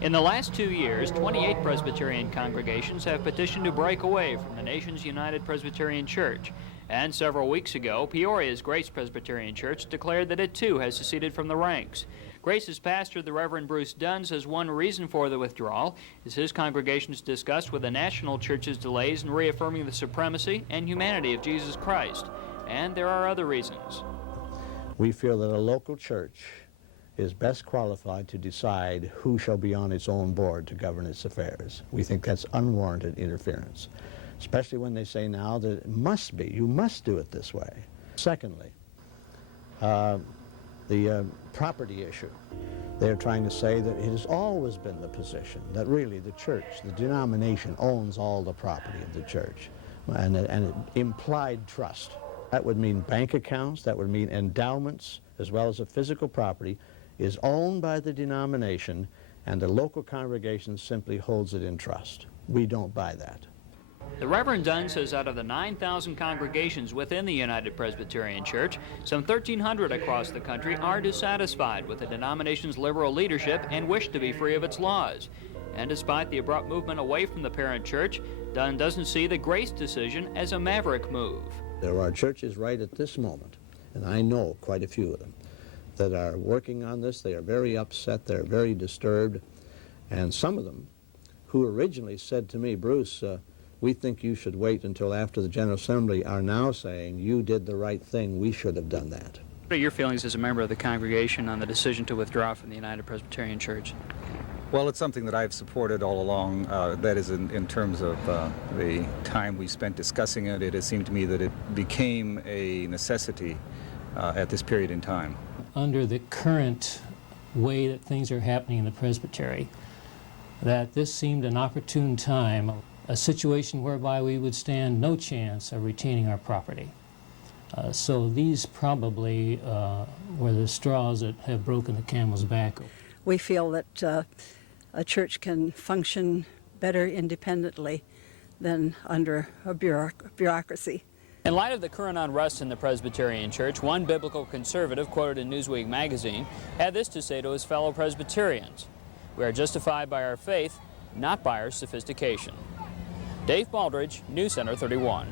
In the last 2 years, 28 Presbyterian congregations have petitioned to break away from the nation's United Presbyterian Church. And several weeks ago, Peoria's Grace Presbyterian Church declared that it too has seceded from the ranks. Grace's pastor, the Reverend Bruce Dunn, says one reason for the withdrawal is his congregation's disgust with the national church's delays in reaffirming the supremacy and humanity of Jesus Christ. And there are other reasons. We feel that a local church is best qualified to decide who shall be on its own board to govern its affairs. We think that's unwarranted interference, especially when they say now that it must be, you must do it this way. Secondly, the property issue. They're trying to say that it has always been the position that really the church, the denomination, owns all the property of the church, and it implied trust. That would mean bank accounts, that would mean endowments, as well as a physical property, is owned by the denomination, and the local congregation simply holds it in trust. We don't buy that. The Reverend Dunn says out of the 9,000 congregations within the United Presbyterian Church, some 1,300 across the country are dissatisfied with the denomination's liberal leadership and wish to be free of its laws. And despite the abrupt movement away from the parent church, Dunn doesn't see the Grace decision as a maverick move. There are churches right at this moment, and I know quite a few of them, that are working on this. They are very upset, they're very disturbed, and some of them who originally said to me, Bruce, we think you should wait until after the General Assembly, are now saying you did the right thing, we should have done that. What are your feelings as a member of the congregation on the decision to withdraw from the United Presbyterian Church? Well, it's something that I've supported all along. That is in terms of the time we spent discussing it. It has seemed to me that it became a necessity at this period in time. Under the current way that things are happening in the presbytery, that this seemed an opportune time, a situation whereby we would stand no chance of retaining our property. So these probably were the straws that have broken the camel's back. We feel that a church can function better independently than under a bureaucracy. In light of the current unrest in the Presbyterian Church, one biblical conservative quoted in Newsweek magazine had this to say to his fellow Presbyterians: "We are justified by our faith, not by our sophistication." Dave Baldridge, NewsCenter 31.